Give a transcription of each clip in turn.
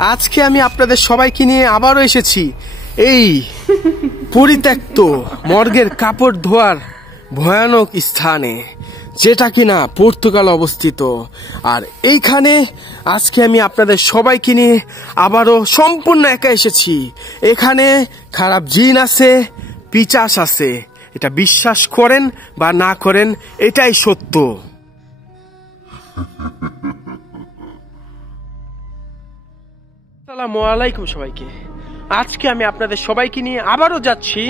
আজকে আমি আপনাদের সবাইকে নিয়ে আবারও এসেছি এই পরিত্যক্ত মর্গের কাপড় ধোয়ার ভয়ানক স্থানে, যেটা কিনা পর্তুগাল অবস্থিত। আর এইখানে আজকে আমি আপনাদের সবাইকে নিয়ে আবারও সম্পূর্ণ একা এসেছি। এখানে খারাপ জিন আছে, পিচাস আছে, এটা বিশ্বাস করেন বা না করেন, এটাই সত্য। আসসালামু আলাইকুম সবাইকে। আজকে আমি আপনাদের সবাইকে নিয়ে আবারও যাচ্ছি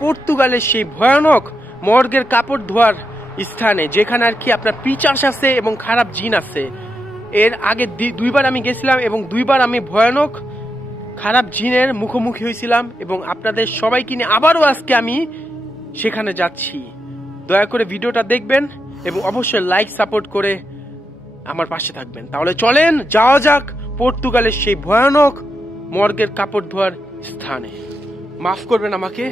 পর্তুগালের সেই ভয়ানক মর্গের কাপড় ধোয়ার স্থানে, যেখানে আর কি আপনার পিচাস আছে এবং খারাপ জিন আছে। এর আগে দুইবার আমি গেছিলাম এবং দুইবার আমি ভয়ানক খারাপ জিনের মুখোমুখি হয়েছিলাম, এবং আপনাদের সবাইকে নিয়ে আবারও আজকে আমি সেখানে যাচ্ছি। দয়া করে ভিডিওটা দেখবেন এবং অবশ্যই লাইক সাপোর্ট করে আমার পাশে থাকবেন। তাহলে চলেন যাওয়া যাক পর্তুগালের সেই ভয়ানক মর্গের কাপড় ধোয়ার স্থানে। মাফ করবেন আমাকে,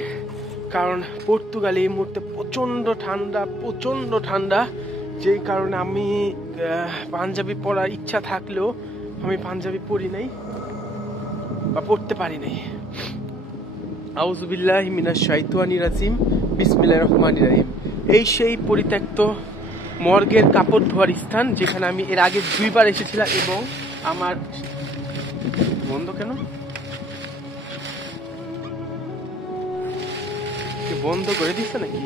কারণ পর্তুগালে এই মুহূর্তে প্রচন্ড ঠান্ডা, যেই কারণে আমি পাঞ্জাবি পরার ইচ্ছা থাকলেও আমি পাঞ্জাবি পরি নাই বা পড়তে পারি নাই। আউযু বিল্লাহি মিনাশ শাইতানির রাজিম, বিসমিল্লাহির রহমানির রহিম। এই সেই পরিত্যক্ত মর্গের কাপড় ধোয়ার স্থান, যেখানে আমি এর আগে দুইবার এসেছিলাম এবং আমার বন্ধ কেন বন্ধ করে দিচ্ছে নাকি?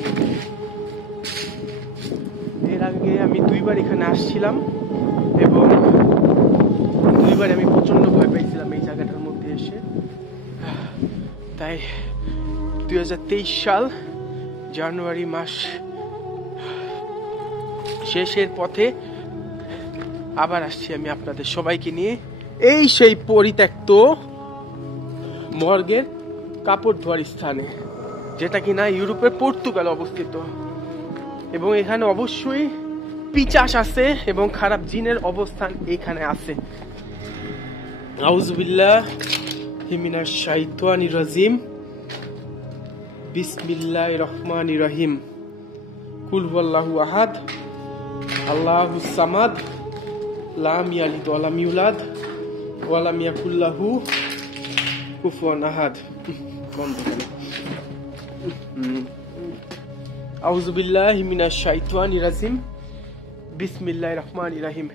এর আগে আমি দুইবার এখানে আসছিলাম এবং দুইবার আমি প্রচন্ড ভয় পাইছিলাম এই জায়গাটার মধ্যে এসে। তাই 2023 সাল জানুয়ারি মাস শেষের পথে আবার আসছি আমি আপনাদের সবাইকে নিয়ে এই সেই পরিত্যক্ত মর্গের কাপড় ধোয়ার স্থানে, যেটা কিনা ইউরোপের পর্তুগাল অবস্থিত। এবং এখানে অবশ্যই পিচাস আছে এবং খারাপ জিনের অবস্থান এখানে আছে। আউযু বিল্লাহি মিনাশ শাইতানির রাজিম, বিসমিল্লাহির রহমানির রহিম। কুল হুয়াল্লাহু আহাদ, আল্লাহুস সামাদ, লাম ইয়ালিদ ওয়া লাম ইউলাদ ওয়া লাম ইয়াকুল লাহু কুফুয়ান আহাদ। বন্ধ করে। আউযু বিল্লাহি মিনাশ শাইতানির রাজিম, বিসমিল্লাহির রহমানির রহিম।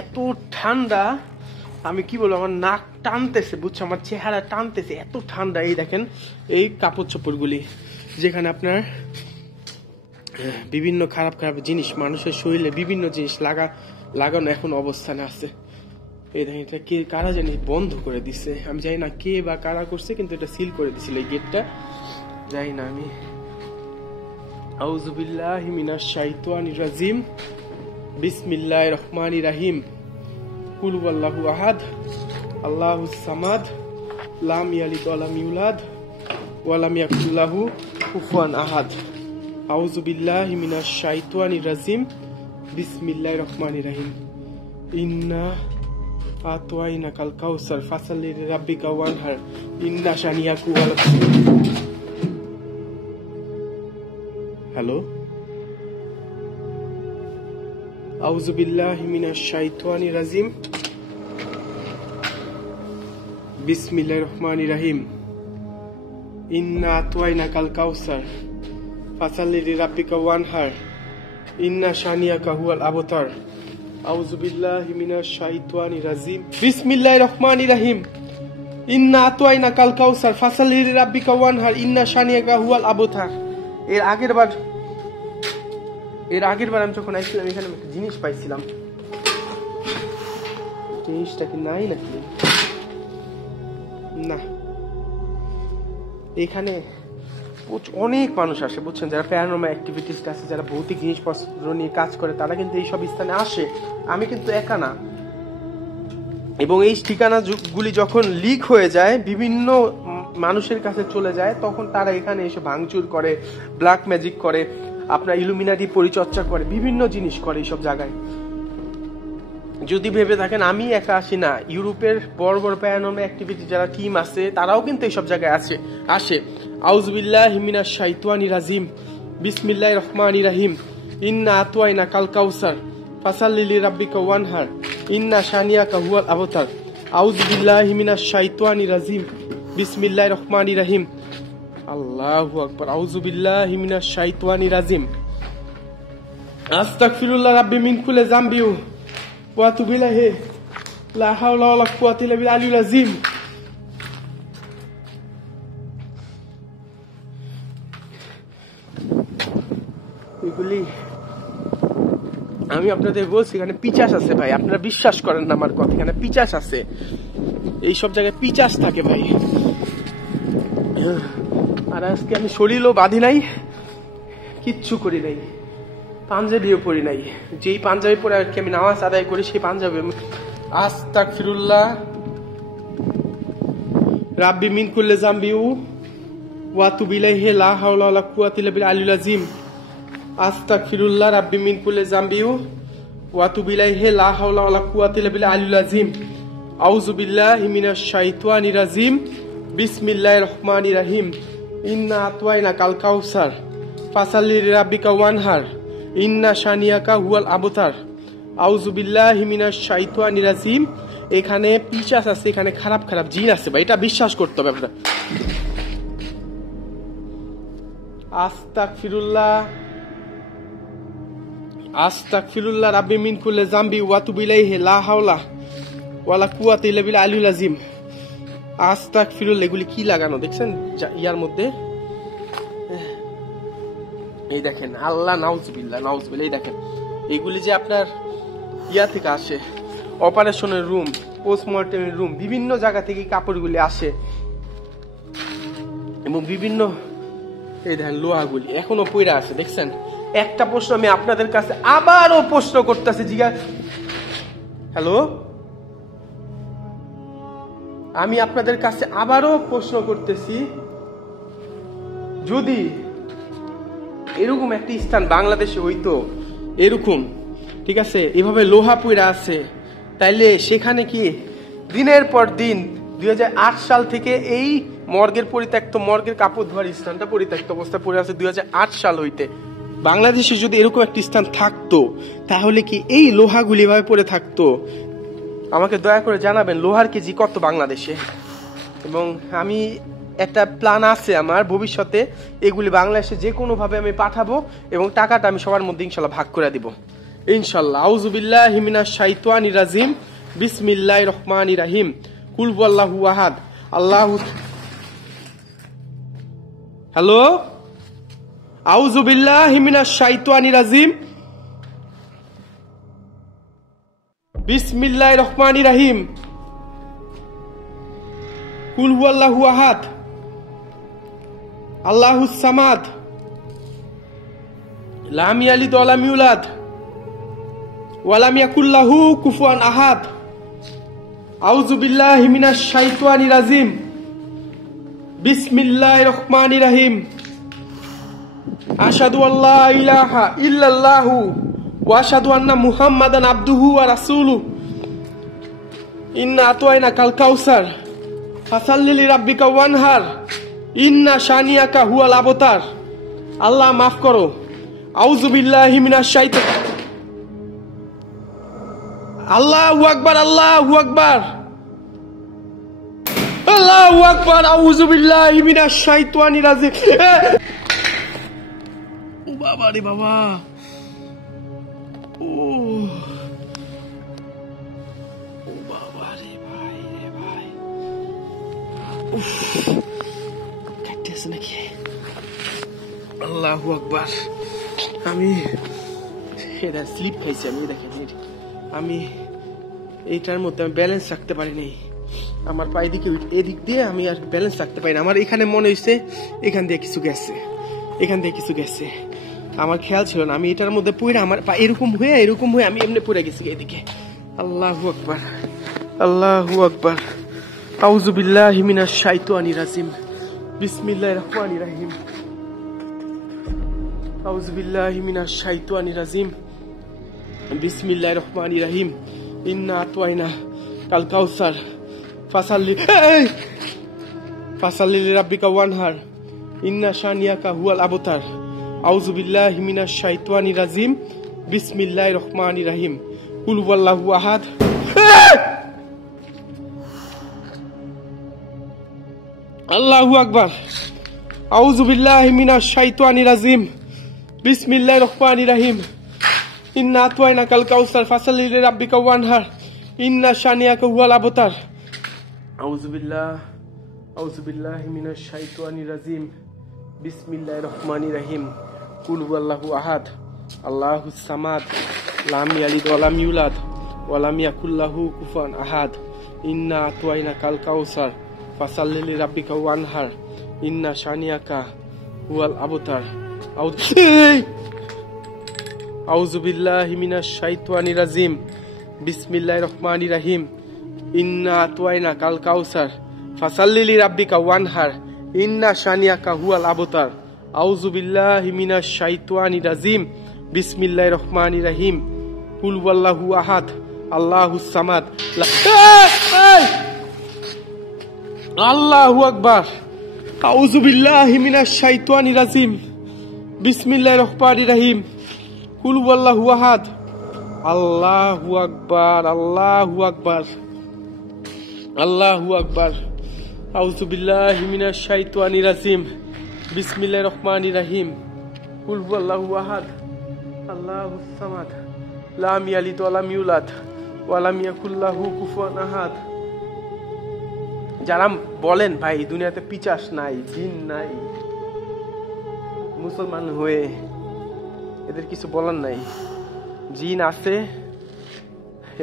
এত ঠান্ডা, আমি কি বলবো, আমার নাক টানতেছে, বুঝছো, আমার চেহারা টানতেছে, এত ঠান্ডা। এই দেখেন এই কাপড় চোপড়গুলি, যেখানে আপনার বিভিন্ন খারাপ জিনিস, মানুষের শরীরে বিভিন্ন জিনিস লাগানো এখন অবস্থানে আছে। এই দেখেন, এটা কে কারা জানি বন্ধ করে দিছে, আমি জানি না কে বা কারা করছে, কিন্তু এটা সিল করে দিছিল এই গেটটা, জানি না আমি। আউযু বিল্লাহি মিনাশ শাইতানির রাজিম, বিসমিল্লাহির রহমানির রহিম। কুল হুয়াল্লাহু আহাদ, আল্লাহুস সামাদ, লাম ইয়ালিদ ওয়া লাম ইউলাদ ওয়া লাম ইয়াকুল লাহু কুফুয়ান আহাদ। আউযু বিল্লাহি মিনাশ শাইতানির রাজিম, বিসমিল্লাহির রহমানির রহিম। ইন্না আতওয়াইনাকাল কাউসার ফাসাল্লি লিরাব্বিকা ওয়ানহার, ইন্না শানিয়াকা ওয়াল আবতার। হ্যালো, আউযু বিল্লাহি মিনাশ শাইতানির রাজিম, বিসমিল্লাহির রহমানির রহিম। ইন্না আতওয়াইনাকাল কাউসার ফাসাল্লি লিরাব্বিকা ওয়ানহার, ইন্না শানিয়াকা হুয়াল আবতার। আউযু বিল্লাহি মিনাশ শাইতানির রাজিম, বিসমিল্লাহির রহমানির রহিম। ইন্না আতওয়াইনাকাল কাউসার ফাসাল্লি লিরাব্বিকা ওয়ানহার, ইন্না শানিয়াকা হুয়াল আবতার। এর আগের বার আমি যখন আসছিলাম এখানে একটা জিনিস পাইছিলাম, জিনিসটা কি নাই নাকি? না, এখানে অনেক মানুষ আসে, বুঝছেন, যারা প্যারানর্মাল অ্যাক্টিভিটিস আছে, যারা ভৌতিক জিনিসপত্র নিয়ে কাজ করে, তারা কিন্তু এইসব স্থানে আসে। আমি কিন্তু একা না। এবং এই ঠিকানাগুলি যখন লিক হয়ে যায়, বিভিন্ন মানুষের কাছে চলে যায়, তখন তারা এখানে এসে ভাঙচুর করে, ব্ল্যাক ম্যাজিক করে, আপনার ইলুমিনাটি পরিচর্যা করে, বিভিন্ন জিনিস করে এইসব জায়গায়। যদি ভেবে থাকেন আমি একা আসি, না, ইউরোপের বড় বড় প্যারানর্মাল অ্যাক্টিভিটি যারা টিম আছে, তারাও কিন্তু এইসব জায়গায় আসে। আউযু বিল্লাহি মিনাশ শাইতানির রাজিম, বিসমিল্লাহির রহমানির রহিম। ইন্না আতওয়াইনাকাল কাউসার ফাসাল্লি লিরাব্বিকা ওয়ানহার, ইন্না শানিয়াকা হুয়াল আবতার। আউযু বিল্লাহি মিনাশ শাইতানির রাজিম বিসমিল্লাহির রহমানির রহিম আল্লাহু আকবার আউযু বিল্লাহি মিনাশ শাইতানির রাজিম আস্তাগফিরুল্লাহ রাব্বি মিন কুল্লি যামবি ওয়া আতুবু ইলাইহি লা হাওলা ওয়ালা কুওয়াতা ইল্লা বিল আলিয়্যিল আযীম। এগুলি আমি আপনাদের বলছি এখানে পিচাস আছে ভাই, আপনারা বিশ্বাস করেন না আমার কথা, এখানে পিচাস আছে, এইসব জায়গায় পিচাস থাকে ভাই। আর আজকে আমি শরীরও বাঁধি নাই, কিচ্ছু করি নাই, পাঞ্জাবিও পরি নাই, যেই পাঞ্জাবি পরে আর কি আমি নামাজ আদায় করি সেই পাঞ্জাবি। আস্তাগফিরুল্লাহ রাব্বি মিন কুল্লি যামবি ওয়া আতুবু ইলাইহি লা হাওলা ওয়ালা কুওয়াতা ইল্লা বিল আলিয়্যিল আযীম। আস্তাগফিরুল্লাহ রাব্বি মিন কুল্লি যামবি ওয়া আতুবু ইলাইহি লা হাওলা ওয়ালা কুওয়াতা ইল্লা বিল আলিয়্যিল আযীম। আউযু বিল্লাহি মিনাশ শাইতানির রাজিম বিসমিল্লাহির রহমানির রহিম ইন্না আতওয়াইনাকাল কাউসার ফাসাল্লি লিরাব্বিকা ওয়ানহার ইন্না শানিয়াকা হুয়াল আবতার। আউযু বিল্লাহি মিনাশ শাইতানির রাজিম। এখানে পিশাচ আছে, এখানে খারাপ খারাপ জিন আছে ভাই, এটা বিশ্বাস করতে হবে আপনারা। আস্তাগফিরুল্লাহ রাব্বি মিন কুল্লি যামবি ওয়া আতুবু ইলাইহি লা হাওলা ওয়ালা কুওয়াতা ইল্লা বিল আলিয়্যিল আযীম। আস্তাগফিরুল্লাহ, এগুলি কি লাগানো দেখছেন ইয়ার মধ্যে, এই দেখেন আল্লাহ নাউজুবিল্লাহ নাউজুবিল্লাহ, এই দেখেন এগুলি যে আপনার ইয়া থেকে আসে, অপারেশনের রুম, পোস্টমর্টেমের রুম, বিভিন্ন জায়গা থেকে কাপড়গুলি আসে এবং বিভিন্ন এই দেখেন লোহাগুলি এখনো পইরা আছে দেখছেন। একটা প্রশ্ন আমি আপনাদের কাছে আবারও প্রশ্ন করতেছি, হ্যালো, আমি আপনাদের কাছে আবারও প্রশ্ন করতেছি, যদি এরকম একটি স্থান বাংলাদেশে হইতো, এরকম ঠিক আছে এভাবে লোহা পইরা আছে, তাইলে সেখানে কি দিনের পর দিন 2008 সাল থেকে এই মর্গের কাপড় ধোয়ার স্থানটা পরিত্যক্ত অবস্থা পড়ে আছে 2008 সাল হইতে, বাংলাদেশে যদি এরকম একটি স্থান থাকতো তাহলে কি এই লোহাগুলি এভাবে পড়ে থাকতো? আমাকে দয়া করে জানাবেন লোহার কেজি কত বাংলাদেশে। এবং আমি একটা প্ল্যান আছে আমার ভবিষ্যতে, এগুলি বাংলাদেশে যে কোনো ভাবে আমি পাঠাবো এবং টাকাটা আমি সবার মধ্যে ইনশাল্লাহ ভাগ করে দিব ইনশাল্লাহ। আউযু বিল্লাহি মিনাশ শাইতানির রাজিম বিসমিল্লাহির রহমানির রহিম কুল হুয়াল্লাহু আহাদ আল্লাহু। হ্যালো, আউযু বিল্লাহি মিনাশ শাইতানির রাজিম বিসমিল্লাহির রহমানির রহিম কুল হুয়াল্লাহু আহাদ আল্লাহুস সামাদ লাম ইয়ালিদ ওয়া লাম ইউলাদ ওয়া লাম ইয়াকুল লাহু কুফুয়ান আহাদ। আউযু বিল্লাহি মিনাশ শাইতানির রাজিম বিসমিল্লাহির রহমানির রহিম আশহাদু আল্লা ইলাহা ইল্লাল্লাহু ওয়া আশহাদু আন্না মুহাম্মাদান আবদুহু ওয়া রাসূলুহু ইন্না আতওয়াইনাকাল কাউসার ফাসাল্লি লিরাব্বিকা ওয়ানহার ইন্না শানিয়াকা হুয়াল আবতার। আল্লাহ মাফ করো। আউযু বিল্লাহি মিনাশ শাইতানির, আল্লাহু আকবার আল্লাহু আকবার আল্লাহু আকবার। আউযু বিল্লাহি মিনাশ শাইতানির রাজিম। ও বাবা রে বাবা, ও বাবা রে ভাই রে ভাই, কাটতেছে নাকি? আল্লাহু আকবার। আমি এটা স্লিপ খাইছি, আমি দেখেন আমি এইটার মধ্যে আমি ব্যালেন্স রাখতে পারিনি, আমার পায়ে দিকে এদিক দিয়ে আমি আর ব্যালেন্স রাখতে পারি না। আমার এখানে মনে হয়েছে এখান দিয়ে কিছু গেছে, এখান দিয়ে কিছু গেছে, আমার খেয়াল ছিল না। আমি এটার মধ্যে পড়ে আমার পা এরকম হয়ে আমি এমনি পড়ে গেছি এদিকে। আল্লাহু আকবার আল্লাহু আকবার। আউযু বিল্লাহি মিনাশ শাইতানির রাজিম বিসমিল্লাহির রহমানির রহিম আউযু বিল্লাহি মিনাশ শাইতানির রাজিম বিসমিল্লাহির রহমানির রহিম ইন্না আতওয়াইনা কাল কাউসার ফাসাল্লি লিরাব্বিকা ওয়ানহার ইন্না শানিয়াকা হুয়াল আবতার। আউযু বিল্লাহি মিনাশ শাইতানির রাজিম বিসমিল্লাহির রহমানির রহিম কুল হুয়াল্লাহু আহাদ। আল্লাহু আকবার। আউযু বিল্লাহি মিনাশ শাইতানির রাজিম। বিসমিল্লাহির রহমানির রহিম। ইন্না আতওয়াইনাকাল কাউসার ফাসাল্লি লিরাব্বিকা ওয়ানহার ইন্না শানিয়াকা হুয়াল আবতার। আউযু বিল্লাহি মিনাশ শাইতানির রাজিম। বিসমিল্লাহির রহমানির রহিম। কুল হুয়াল্লাহু আহাদ আল্লাহুস সামাদ লাম ইয়ালিদ ওয়া লাম ইউলাদ ওয়া লাম ইয়াকুল লাহু কুফুয়ান আহাদ। ইন্না আতওয়াইনাকাল কাউসার ফাসাল্লি লিরাব্বিকা ওয়ানহার ইন্না শানিয়াকা হুয়াল আবতার। আউযু বিল্লাহি মিনাশ শাইতানির রাজিম। বিসমিল্লাহির রহমানির রহিম। ইন্না আতওয়াইনাকাল কাউসার ফাসাল্লি লিরাব্বিকা ওয়ানহার ইন্না শানিয়াকা হুয়াল আবতার। আউযু বিল্লাহি মিনাশ শাইতানির রাজিম। বিসমিল্লাহির রহমানির রহিম। কুল হুয়াল্লাহু আহাদ আল্লাহুস সামাদ। আল্লাহু আকবার। আউযু বিল্লাহি মিনাশ শাইতানির রাজিম। বিসমিল্লাহির রহমানির রহিম। কুল হুয়াল্লাহু আহাদ। আল্লাহু আকবার। আল্লাহু আকবার। আল্লাহু আকবার। আউযু বিল্লাহি মিনাশ শাইতানির রাজিম। বিসমিল্লাহির রহমানির রহিম। কুল হুয়াল্লাহু আহাদ আল্লাহুস সামাদ লাম ইয়ালিদ ওয়া লাম ইউলাদ ওয়া লাম ইয়াকুল লাহু কুফুয়ান আহাদ। যারা বলেন ভাই দুনিয়াতে পিশাচ নাই, জিন নাই, মুসলমান হয়ে এদের কিছু বলার নাই। জিন আছে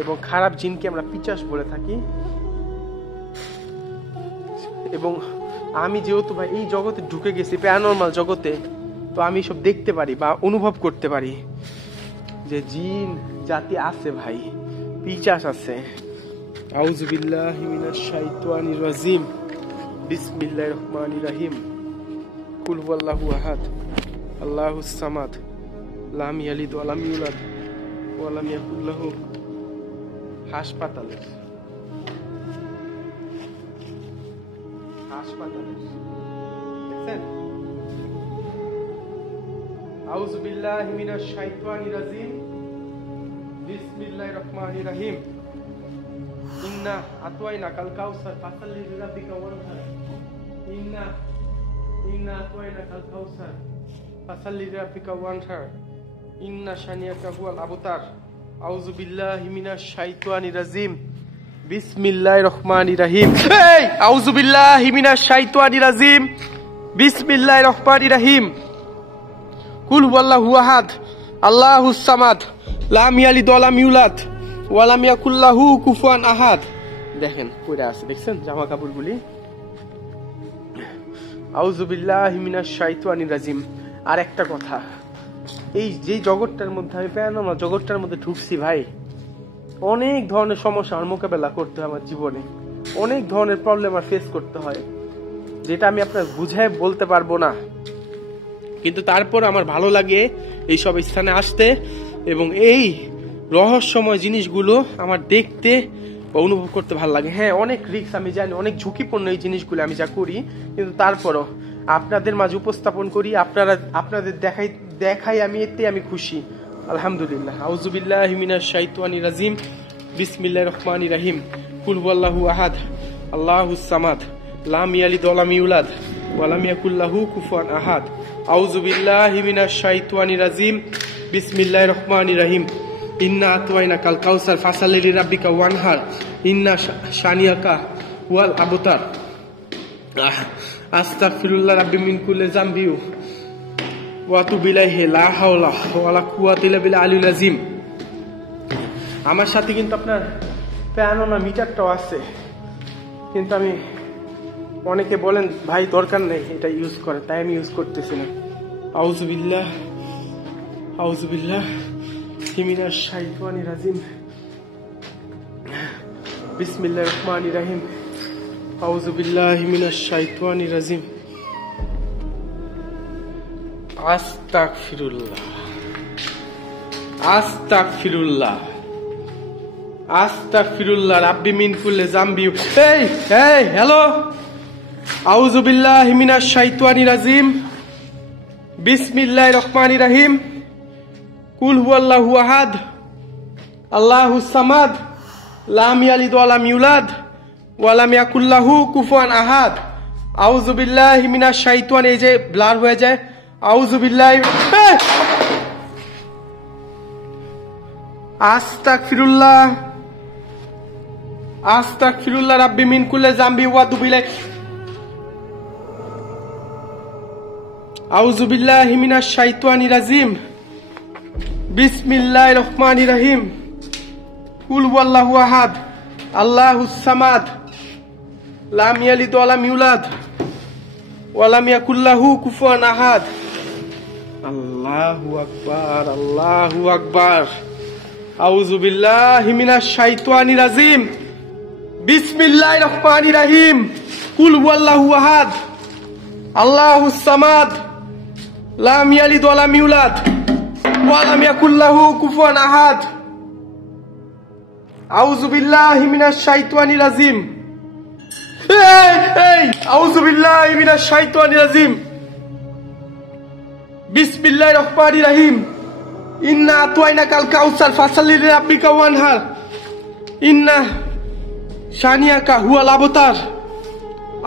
এবং খারাপ জিনকে আমরা পিশাচ বলে থাকি। এবং আমি যেহেতু ভাই এই জগতে ঢুকে গেছি, প্যারানরমাল জগতে, তো আমি সব দেখতে পারি বা অনুভব করতে পারি যে জিন জাতি আছে ভাই, পিশাচ আছে। আউযু বিল্লাহি মিনাশ শাইতানির রাজিম। বিসমিল্লাহির রহমানির রহিম। কুল হুয়াল্লাহু আহাদ আল্লাহুস সামাদ লাম ইয়ালিদ ওয়া লাম ইউলাদ ওয়া লাম ইয়াকুল লাহু। হাসপাতালে দেখছেন? আউযু বিল্লাহি মিনাশ শাইতানির রাজিম। বিসমিল্লাহির রহমানির রহিম। ইন্না আতওয়াইনাকাল কাউসার ফাসাল্লি লিরাব্বিকা ওয়ানহার ইন্না আতওয়াইনাকাল কাউসার ফাসাল্লি লিরাব্বিকা ওয়ানহার ইন্না শানিয়াকা হুয়াল আবতার। আউযু বিল্লাহি মিনাশ শাইতানির রাজিম। বিসমিল্লাহির রহমানির রহিম। আউযু বিল্লাহি মিনাশ শাইতানির রাজিম। বিসমিল্লাহির রহমানির রহিম। কুল হুয়াল্লাহু আহাদ আল্লাহুস সামাদ লাম ইয়ালিদ ওয়া লাম ইউলাদ ওয়া লাম ইয়াকুল লাহু কুফুয়ান আহাদ। দেখেন পড়ে আছে, দেখছেন জামা কাপড়গুলি। আউযু বিল্লাহি মিনাশ শাইতানির রাজিম। আর একটা কথা, এই যে জগৎটার মধ্যে আমি প্যারানরমাল জগৎটার মধ্যে ঢুকছি ভাই, অনেক ধরনের সমস্যার মোকাবেলা করতে হয় আমার জীবনে। অনেক ধরনের প্রবলেম আর ফেস করতে হয়, যেটা আমি আপনার বুঝায় বলতে পারবো না। কিন্তু তারপর আমার ভালো লাগে এই সব স্থানে আসতে এবং এই রহস্যময় জিনিসগুলো আমার দেখতে বা অনুভব করতে ভালো লাগে। হ্যাঁ, অনেক রিস্ক আমি জানি, অনেক ঝুঁকিপূর্ণ এই জিনিসগুলো আমি যা করি, কিন্তু তারপরও আপনাদের মাঝে উপস্থাপন করি, আপনাদের দেখাই আমি, এতে আমি খুশি, আলহামদুলিল্লাহ। আউযু বিল্লাহি মিনাশ শাইতানির রাজিম। বিসমিল্লাহির রহমানির রহিম। কুল হুয়াল্লাহু আহাদ আল্লাহুস সামাদ লাম ইয়ালিদ ওয়া লাম ইউলাদ ওয়া লাম ইয়াকুল লাহু কুফুয়ান আহাদ। আউযু বিল্লাহি মিনাশ শাইতানির রাজিম। বিসমিল্লাহির রহমানির রহিম। ইন্না আতওয়াইনাকাল কাউসার ফাসাল্লি লিরাব্বিকা ওয়ানহার ইন্না শানিয়াকা হুয়াল আবতার। আস্তাগফিরুল্লাহ রাব্বি মিন কুল্লি যামবি ওয়া আতুবু ইলাইহি লা হাওলা ওয়া লা কুওয়াতা ইল্লা বিল্লাহিল আলিয়্যিল আযীম। আমার সাথে কিন্তু আপনার প্যানোনা মিটারটাও আছে, কিন্তু আমি, অনেকে বলেন ভাই দরকার নেই এটা ইউজ করে, তাই আমি ইউজ করতেছি না। আউযু বিল্লাহি মিনাশ শাইতানির রাজিম। বিসমিল্লাহির রহমানির রহিম। আউযু বিল্লাহি মিনাশ শাইতানির রাজিম। আস্তাগফিরুল্লাহ রাব্বি মিন কুল্লি যামবি। হ্যালো, আউযু বিল্লাহি মিনাশ শাইতানির রাজিম। বিসমিল্লাহির রহমানির রহিম। কুল হুয়াল্লাহু আহাদ আল্লাহুস সামাদ লাম ইয়ালিদ ওয়া লাম ইউলাদ ওয়া লাম ইয়াকুল লাহু কুফুয়ান আহাদ। আউযু বিল্লাহি মিনাশ শাইতান, এই যে ব্লার হয়ে যায়, আউযু বিল্লাহি, আস্তাগফিরুল্লাহ আস্তাগফিরুল্লাহ রাব্বি মিন কুল্লি যামবি ওয়া আতুবু ইলাইহি, আউযু বিল্লাহি মিনাশ শাইতানির রাজিম, বিসমিল্লাহির রহমানির রহিম, কুল হুয়াল্লাহু আহাদ, আল্লাহুস সামাদ, লাম ইয়ালিদ ওয়া লাম ইউলাদ ওয়া লাম ইয়াকুল লাহু কুফুয়ান আহাদ। আল্লাহু আকবার, আল্লাহু আকবার। আউযু বিল্লাহি মিনাশ শাইতানির রাজিম, বিসমিল্লাহির রহমানির রহিম, কুল হুয়াল্লাহু আহাদ, আল্লাহুস সামাদ, লাম ইয়ালিদ ওয়া লাম ইউলাদ ওয়া লাম ইয়াকুল লাহু কুফুয়ান আহাদ। আউযু বিল্লাহি মিনাশ শাইতানির রাজিম, আউযু বিল্লাহি মিনাশ শাইতানির রাজিম, বিসমিল্লাহির রহমানির রহিম, ইন্না আতাইনাকাল কাউসার ফাসাল্লি লিরাব্বিকা ওয়ানহার, ইন্না শানিয়াকা হুয়াল আবতার।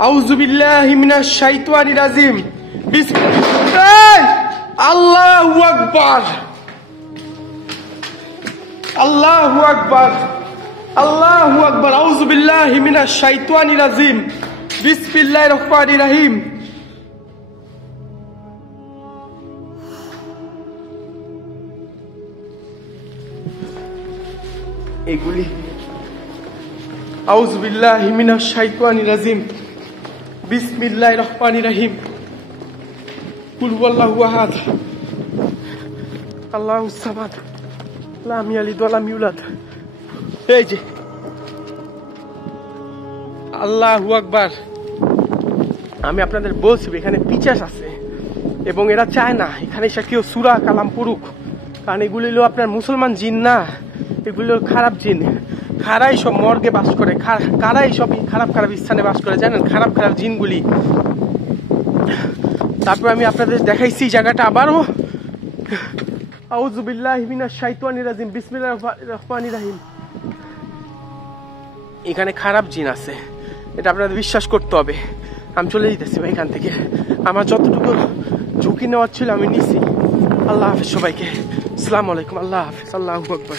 আউযু বিল্লাহি মিনাশ শাইতানির রাজিম, আল্লাহু আকবার, আল্লাহু আকবার, আল্লাহু আকবার। আউযু বিল্লাহি মিনাশ শাইতানির রাজিম, বিসমিল্লাহির রহমানির রহিম। এগুলি আউযু বিল্লাহি মিনাশ শাইতানির রাজিম, বিসমিল্লাহির রহমানির রহিম, কুল হুয়াল্লাহু আহাদ, আল্লাহুস সামাদ, লাম ইয়ালিদ ওয়া লাম ইউলাদ। এই যে আল্লাহু আকবার। আমি আপনাদের বলছি এখানে পিচাস আছে এবং এরা চায় না এখানে এসে কেউ সূরা কালাম পড়ুক, কারণ এগুলি হলো আপনার মুসলমান জিন না, এগুলো খারাপ জিন। কারাই সব মর্গে বাস করে, কারাই সব খারাপ খারাপ স্থানে বাস করে জানেন, খারাপ খারাপ জিনগুলি। তারপর আমি আপনাদের দেখাইছি জায়গাটা আবারও। আউযু বিল্লাহি মিনাশ শাইতানির রাজিম, বিসমিল্লাহির রহমানির রহিম। এখানে খারাপ জিন আছে, এটা আপনাদের বিশ্বাস করতে হবে। আমি চলে যেতেছি ভাই এখান থেকে, আমার যতটুকু ঝুঁকি নেওয়ার ছিল আমি নিছি। আল্লাহ হাফেজ সবাইকে, আসসালামু আলাইকুম, আল্লাহ হাফেজ, আল্লাহু আকবার।